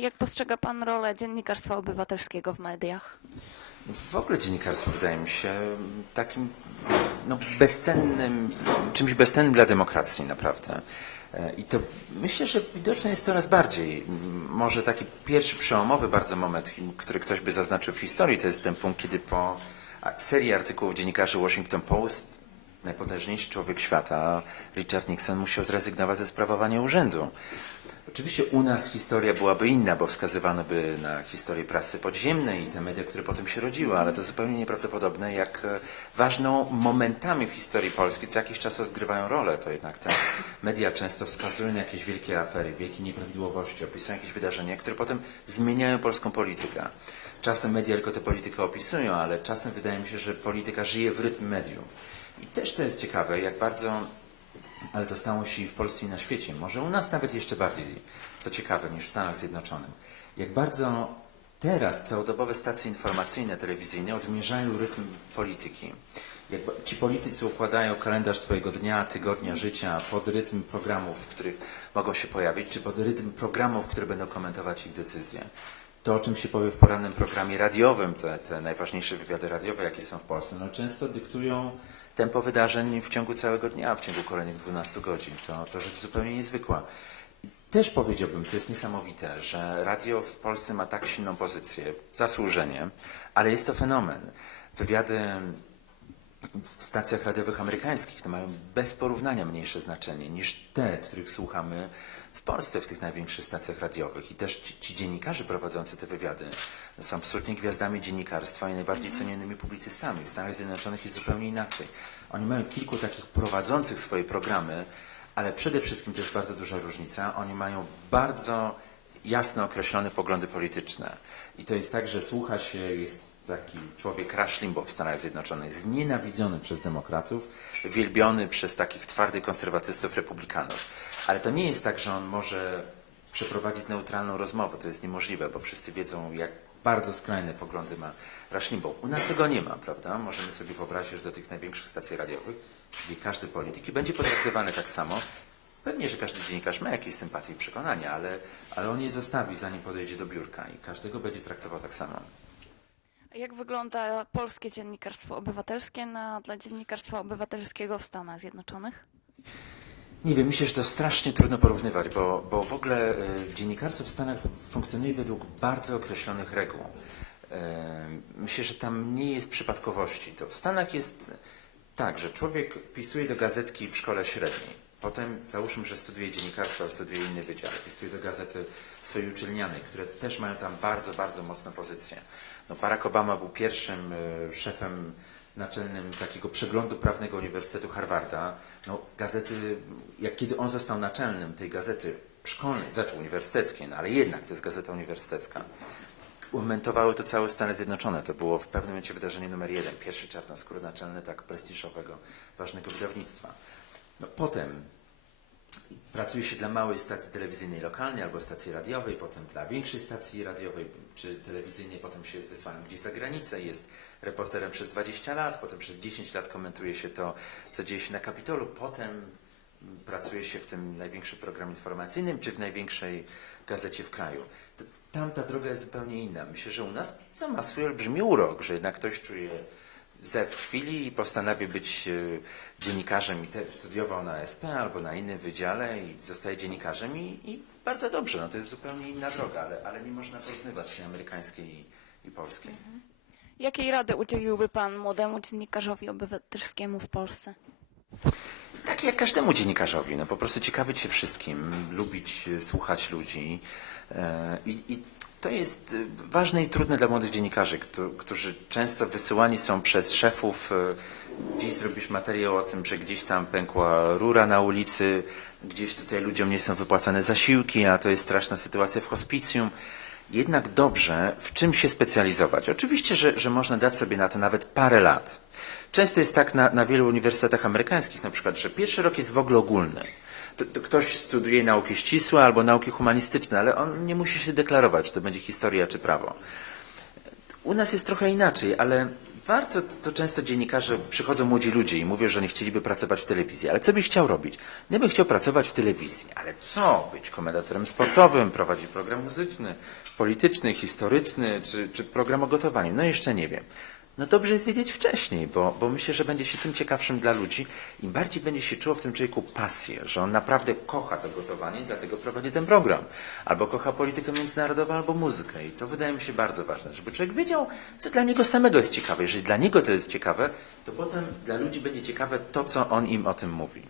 Jak postrzega Pan rolę dziennikarstwa obywatelskiego w mediach? W ogóle dziennikarstwo wydaje mi się takim no, bezcennym, czymś bezcennym dla demokracji naprawdę. E, I to myślę, że widoczne jest coraz bardziej. Może taki pierwszy przełomowy bardzo moment, który ktoś by zaznaczył w historii, to jest ten punkt, kiedy po serii artykułów dziennikarzy Washington Post najpotężniejszy człowiek świata, Richard Nixon, musiał zrezygnować ze sprawowania urzędu. Oczywiście u nas historia byłaby inna, bo wskazywano by na historię prasy podziemnej i te media, które potem się rodziły, ale to zupełnie nieprawdopodobne, jak e, ważną momentami w historii Polski co jakiś czas odgrywają rolę. To jednak te media często wskazują na jakieś wielkie afery, wielkie nieprawidłowości, opisują jakieś wydarzenia, które potem zmieniają polską politykę. Czasem media tylko tę politykę opisują, ale czasem wydaje mi się, że polityka żyje w rytm mediów. I też to jest ciekawe, jak bardzo ale to stało się i w Polsce i na świecie. Może u nas nawet jeszcze bardziej, co ciekawe, niż w Stanach Zjednoczonych. Jak bardzo teraz całodobowe stacje informacyjne, telewizyjne odmierzają rytm polityki. Jak ci politycy układają kalendarz swojego dnia, tygodnia, życia pod rytm programów, w których mogą się pojawić, czy pod rytm programów, które będą komentować ich decyzje. To, o czym się powie w porannym programie radiowym, te, te najważniejsze wywiady radiowe, jakie są w Polsce, no często dyktują tempo wydarzeń w ciągu całego dnia, w ciągu kolejnych 12 godzin. To, to rzecz zupełnie niezwykła. Też powiedziałbym, co jest niesamowite, że radio w Polsce ma tak silną pozycję, zasłużenie, ale jest to fenomen. Wywiady w stacjach radiowych amerykańskich to mają bez porównania mniejsze znaczenie niż te, których słuchamy w Polsce w tych największych stacjach radiowych. I też ci, ci dziennikarze prowadzący te wywiady no, są absolutnie gwiazdami dziennikarstwa i najbardziej cenionymi publicystami. W Stanach Zjednoczonych jest zupełnie inaczej. Oni mają kilku takich prowadzących swoje programy, ale przede wszystkim jest bardzo duża różnica. Oni mają bardzo jasno określone poglądy polityczne. I to jest tak, że słucha się, jest taki człowiek Rush Limbaugh w Stanach Zjednoczonych, znienawidzony przez demokratów, wielbiony przez takich twardych konserwatystów, republikanów. Ale to nie jest tak, że on może przeprowadzić neutralną rozmowę. To jest niemożliwe, bo wszyscy wiedzą, jak bardzo skrajne poglądy ma Rush Limbaugh. U nas tego nie ma, prawda? Możemy sobie wyobrazić, że do tych największych stacji radiowych, gdzie każdy polityk i będzie potraktowany tak samo, Pewnie, że każdy dziennikarz ma jakieś sympatie i przekonania, ale, ale on je zostawi, zanim podejdzie do biurka i każdego będzie traktował tak samo. Jak wygląda polskie dziennikarstwo obywatelskie na tle dziennikarstwa obywatelskiego w Stanach Zjednoczonych? Nie wiem, myślę, że to strasznie trudno porównywać, bo, bo w ogóle e, dziennikarstwo w Stanach funkcjonuje według bardzo określonych reguł. E, myślę, że tam nie jest przypadkowości. To w Stanach jest tak, że człowiek pisuje do gazetki w szkole średniej. Potem załóżmy, że studiuje dziennikarstwo, ale studiuje inny wydział. Pisuje do gazety swojej uczelnianej, które też mają tam bardzo, bardzo mocną pozycję. No, Barack Obama był pierwszym e, szefem naczelnym takiego przeglądu prawnego Uniwersytetu Harvarda. No, gazety, jak kiedy on został naczelnym tej gazety szkolnej, znaczy uniwersyteckiej, no, ale jednak to jest gazeta uniwersytecka, umentowały to całe Stany Zjednoczone. To było w pewnym momencie wydarzenie numer jeden. Pierwszy czarnoskóry naczelny tak prestiżowego, ważnego wydawnictwa. No, potem pracuje się dla małej stacji telewizyjnej lokalnej albo stacji radiowej, potem dla większej stacji radiowej czy telewizyjnej, potem się jest wysłanym gdzieś za granicę, jest reporterem przez 20 lat, potem przez 10 lat komentuje się to, co dzieje się na Kapitolu, potem pracuje się w tym największym programie informacyjnym czy w największej gazecie w kraju. Tam ta droga jest zupełnie inna. Myślę, że u nas co ma swój olbrzymi urok, że jednak ktoś czuje zew chwili i postanowi być e, dziennikarzem i te, studiował na SP albo na innym wydziale i zostaje dziennikarzem i, i bardzo dobrze, no to jest zupełnie inna droga, ale, ale nie można porównywać się amerykańskiej i, i polskiej. Jakiej rady udzieliłby Pan młodemu dziennikarzowi obywatelskiemu w Polsce? Tak jak każdemu dziennikarzowi, no po prostu ciekawić się wszystkim, lubić e, słuchać ludzi e, i, i to jest e, ważne i trudne dla młodych dziennikarzy, któ- którzy często wysyłani są przez szefów. e, Dziś zrobisz materiał o tym, że gdzieś tam pękła rura na ulicy, gdzieś tutaj ludziom nie są wypłacane zasiłki, a to jest straszna sytuacja w hospicjum. Jednak dobrze w czym się specjalizować. Oczywiście, że, że można dać sobie na to nawet parę lat. Często jest tak na, na wielu uniwersytetach amerykańskich na przykład, że pierwszy rok jest w ogóle ogólny. To, to ktoś studiuje nauki ścisłe albo nauki humanistyczne, ale on nie musi się deklarować, czy to będzie historia czy prawo. U nas jest trochę inaczej, ale warto, to często dziennikarze, przychodzą młodzi ludzie i mówią, że nie chcieliby pracować w telewizji, ale co byś chciał robić? Nie bym chciał pracować w telewizji, ale co? Być komentatorem sportowym, prowadzić program muzyczny, polityczny, historyczny, czy, czy program o gotowaniu? No jeszcze nie wiem. No dobrze jest wiedzieć wcześniej, bo, bo myślę, że będzie się tym ciekawszym dla ludzi. Im bardziej będzie się czuło w tym człowieku pasję, że on naprawdę kocha to gotowanie i dlatego prowadzi ten program. Albo kocha politykę międzynarodową, albo muzykę. I to wydaje mi się bardzo ważne, żeby człowiek wiedział, co dla niego samego jest ciekawe. Jeżeli dla niego to jest ciekawe, to potem dla ludzi będzie ciekawe to, co on im o tym mówi.